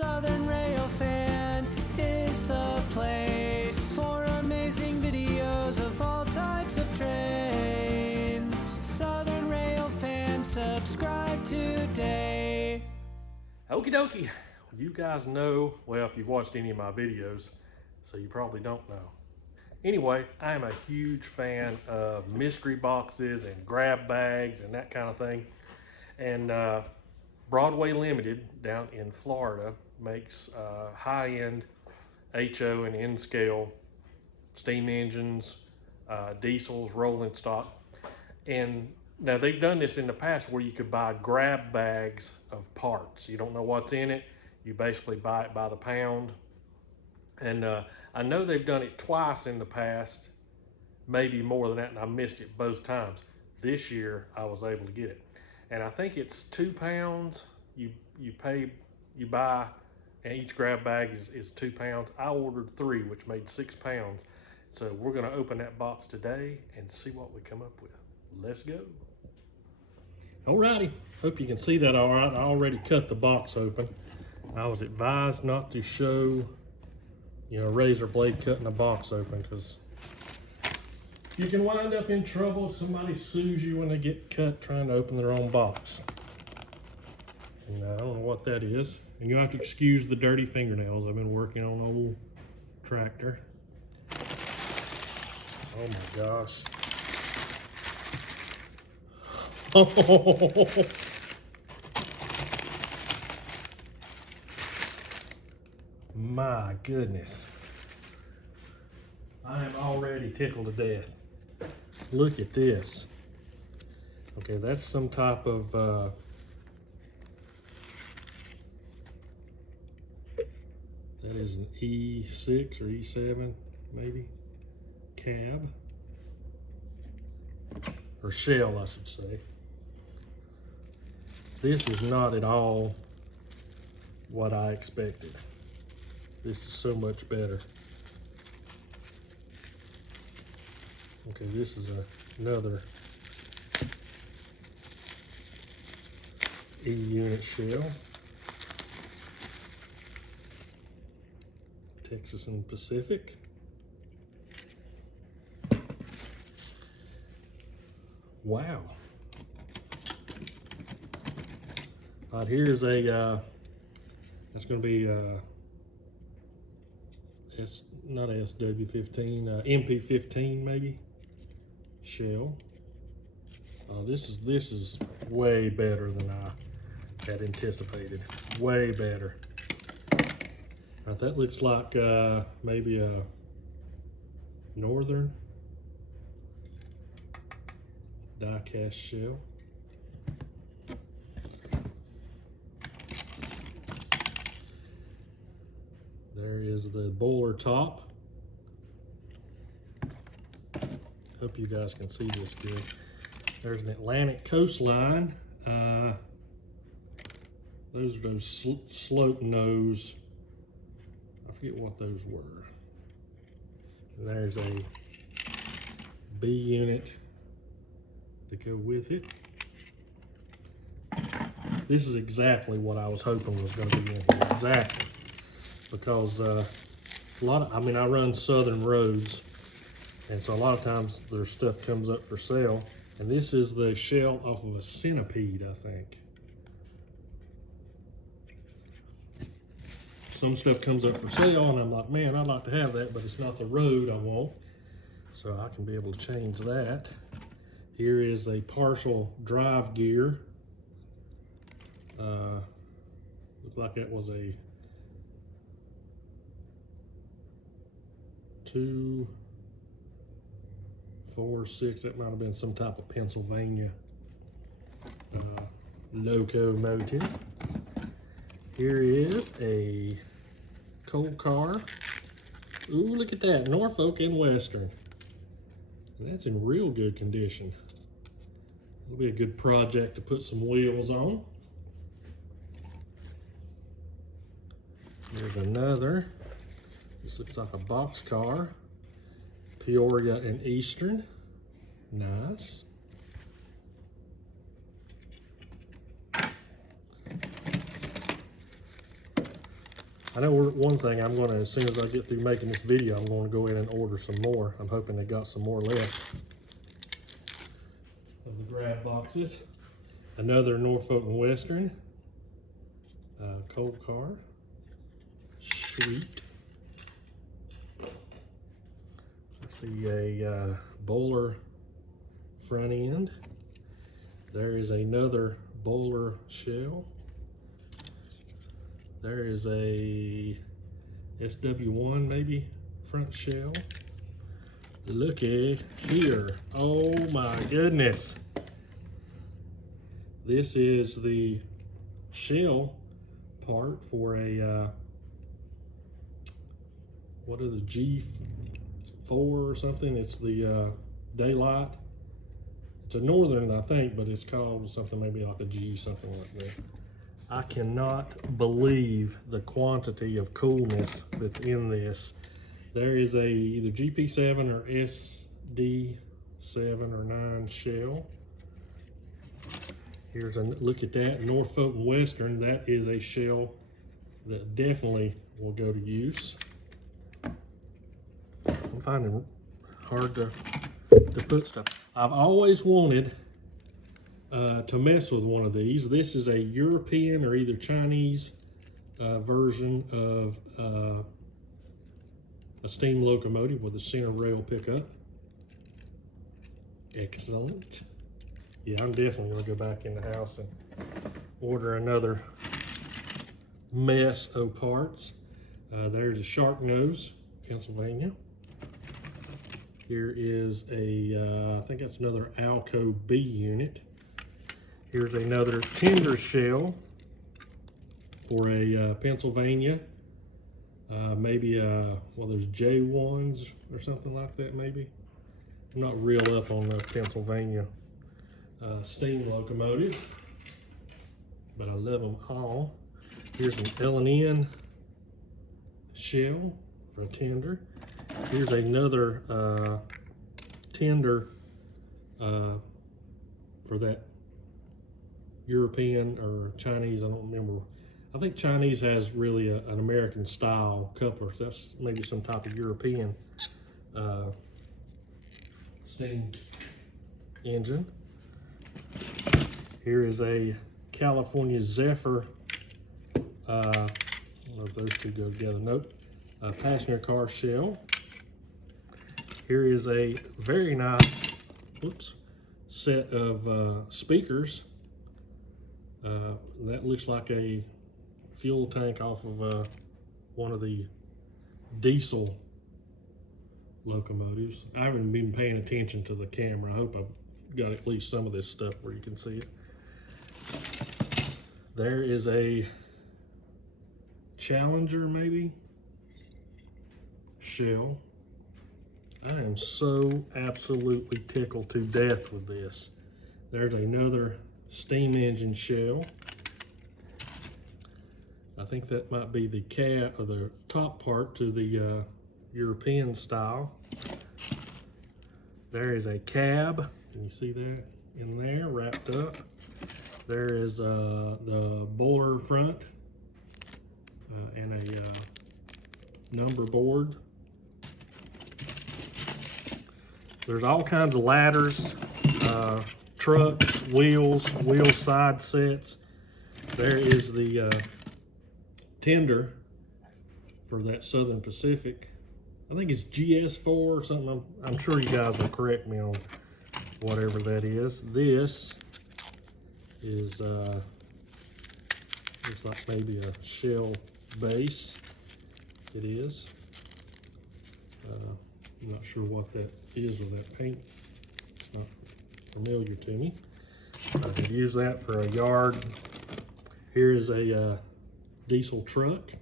Southern Railfan is the place for amazing videos of all types of trains. Southern Railfan, subscribe today. Okie dokie. You guys know, well, if you've watched any of my videos, so you probably don't know. Anyway, I am a huge fan of mystery boxes and grab bags and that kind of thing. And Broadway Limited down in Florida makes high-end HO and N-scale steam engines, diesels, rolling stock. And now they've done this in the past where you could buy grab bags of parts. You don't know what's in it. You basically buy it by the pound. And I know they've done it twice in the past, maybe more than that, and I missed it both times. This year I was able to get it. And I think it's 2 pounds. You buy, and each grab bag is 2 pounds. I ordered 3, which made 6 pounds. So we're gonna open that box today and see what we come up with. Let's go. Alrighty, hope you can see that all right. I already cut the box open. I was advised not to show, razor blade cutting a box open because you can wind up in trouble if somebody sues you when they get cut trying to open their own box. And I don't know what that is. And you'll have to excuse the dirty fingernails. I've been working on an old tractor. Oh my gosh. Oh. My goodness. I am already tickled to death. Look at this. Okay, that's some type of that is an E6 or E7 maybe cab or shell, I should say. This is not at all what I expected. This is so much better. Okay, this is another E-unit shell. Texas and Pacific. Wow. All right, here's a, that's going to be not SW15, MP15 maybe, shell. This is way better than I had anticipated. Way better. Right, that looks like maybe a northern die-cast shell. There is the boiler top. Hope you guys can see this good. There's an Atlantic coastline. Those are those slope nose. I forget what those were. And there's a B unit to go with it. This is exactly what I was hoping was going to be in here. Exactly. Because I run Southern roads, and so a lot of times their stuff comes up for sale. And this is the shell off of a Centipede, I think. Some stuff comes up for sale, and I'm like, man, I'd like to have that, but it's not the road I want. So I can be able to change that. Here is a partial drive gear. Looks like that was a 2, 4, 6. That might have been some type of Pennsylvania locomotive. Here is a coal car. Ooh, look at that, Norfolk and Western. And that's in real good condition. It'll be a good project to put some wheels on. Here's another. This looks like a box car. Peoria and Eastern. Nice. I know one thing I'm gonna, as soon as I get through making this video, I'm gonna go ahead and order some more. I'm hoping they got some more left of the grab boxes. Another Norfolk and Western cold car. Sweet. I see a Bowler front end. There is another Bowler shell. There is a SW1 maybe front shell. Looky here. Oh my goodness. This is the shell part for a what is the G4 or something? It's the Daylight. It's a Northern, I think, but it's called something maybe like a G, something like that. I cannot believe the quantity of coolness that's in this. There is a either GP7 or SD7 or 9 shell. Here's a look at that, Norfolk and Western. That is a shell that definitely will go to use. I'm finding it hard to put stuff. I've always wanted to mess with one of these. This is a European or either Chinese version of a steam locomotive with a center rail pickup. Excellent. Yeah, I'm definitely gonna go back in the house and order another mess of parts. There's a Shark Nose, Pennsylvania. Here is a, I think that's another Alco B unit. Here's another tender shell for a Pennsylvania. Maybe, well, there's J1s or something like that, maybe. I'm not real up on the Pennsylvania steam locomotives, but I love them all. Here's an L&N shell for a tender. Here's another tender for that European or Chinese, I don't remember. I think Chinese has really an American style coupler. So that's maybe some type of European steam engine. Here is a California Zephyr. I don't know if those two go together. Nope. A passenger car shell. Here is a very nice, whoops, set of speakers. That looks like a fuel tank off of one of the diesel locomotives. I haven't been paying attention to the camera. I hope I've got at least some of this stuff where you can see it. There is a Challenger maybe shell. I am so absolutely tickled to death with this. There's another steam engine shell. I think that might be the cab or the top part to the European style. There is a cab. Can you see that in there wrapped up? There is the Bowler front and a number board. There's all kinds of ladders, trucks, wheel side sets. There is the tender for that Southern Pacific. I think it's GS4 or something. I'm sure you guys will correct me on whatever that is. This is looks like maybe a shell base. It is. I'm not sure what that is with that paint. It's not familiar to me. I could use that for a yard. Here is a diesel truck.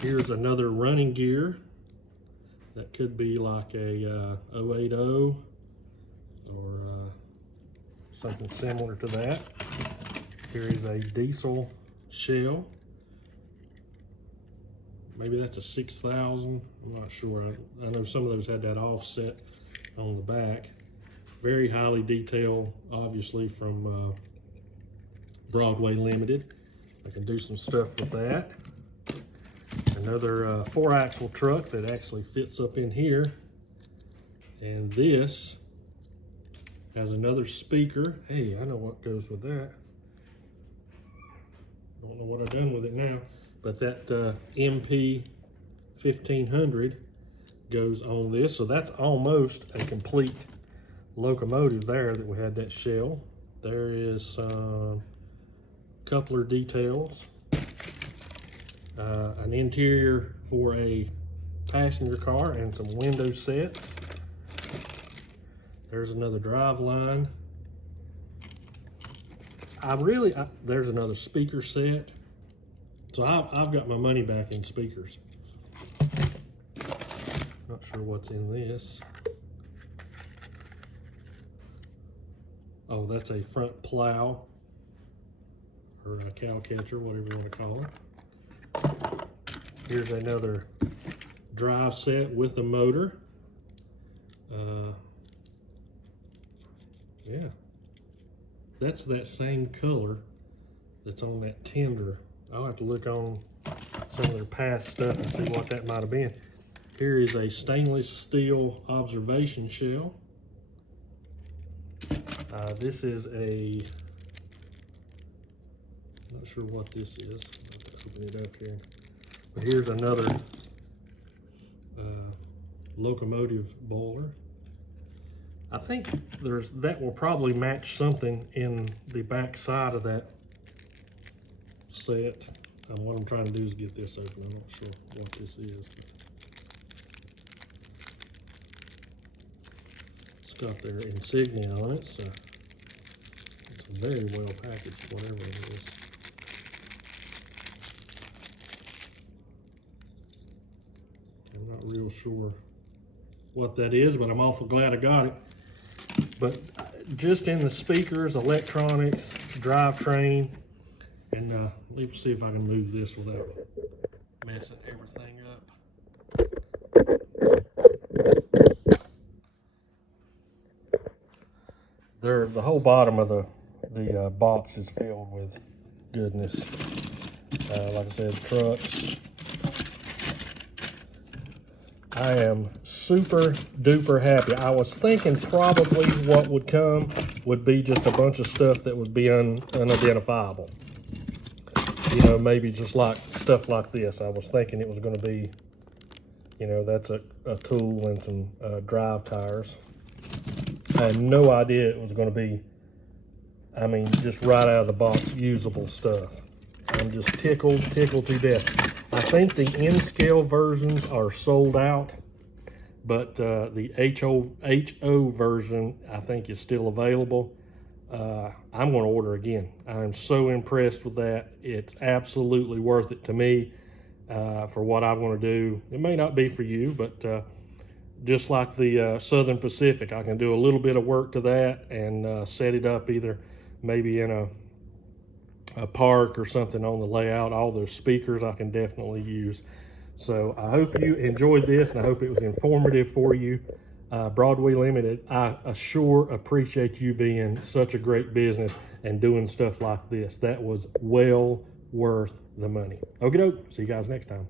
Here's another running gear. That could be like a 080 or something similar to that. Here is a diesel shell. Maybe that's a 6000. I'm not sure. I know some of those had that offset on the back. Very highly detailed, obviously from Broadway Limited I can do some stuff with that. Another 4-axle truck that actually fits up in here. And this has another speaker. Hey, I know what goes with that. Don't know what I've done with it now, but that MP 1500 goes on this. So that's almost a complete locomotive there that we had that shell. There is some coupler details. An interior for a passenger car and some window sets. There's another drive line. There's another speaker set. So I've got my money back in speakers. Not sure what's in this. Oh, that's a front plow or a cow catcher, whatever you want to call it. Here's another drive set with a motor. Yeah, that's that same color that's on that tender. I'll have to look on some of their past stuff and see what that might have been. Here is a stainless steel observation shell. This is I'm not sure what this is. I'll open it up here. But here's another locomotive boiler. I think that will probably match something in the back side of that set. What I'm trying to do is get this open. I'm not sure what this is. It's got their insignia on it, so it's very well packaged, whatever it is. I'm not real sure what that is, but I'm awful glad I got it. But just in the speakers, electronics, drivetrain, and let's see if I can move this without messing everything up. The whole bottom of the box is filled with goodness. Like I said, trucks. I am super duper happy. I was thinking probably what would come would be just a bunch of stuff that would be unidentifiable. You know, maybe just like stuff like this. I was thinking it was going to be, you know, that's a tool and some drive tires. I had no idea it was going to be, I mean, just right out of the box, usable stuff. I'm just tickled to death. I think the N-scale versions are sold out, but the HO version I think is still available. I'm going to order again. I'm so impressed with that. It's absolutely worth it to me for what I want to do. It may not be for you, but just like the Southern Pacific, I can do a little bit of work to that and set it up either maybe in a park or something on the layout. All those speakers I can definitely use. So I hope you enjoyed this, and I hope it was informative for you. Broadway Limited, I sure appreciate you being such a great business and doing stuff like this. That was well worth the money. Okie doke, see you guys next time.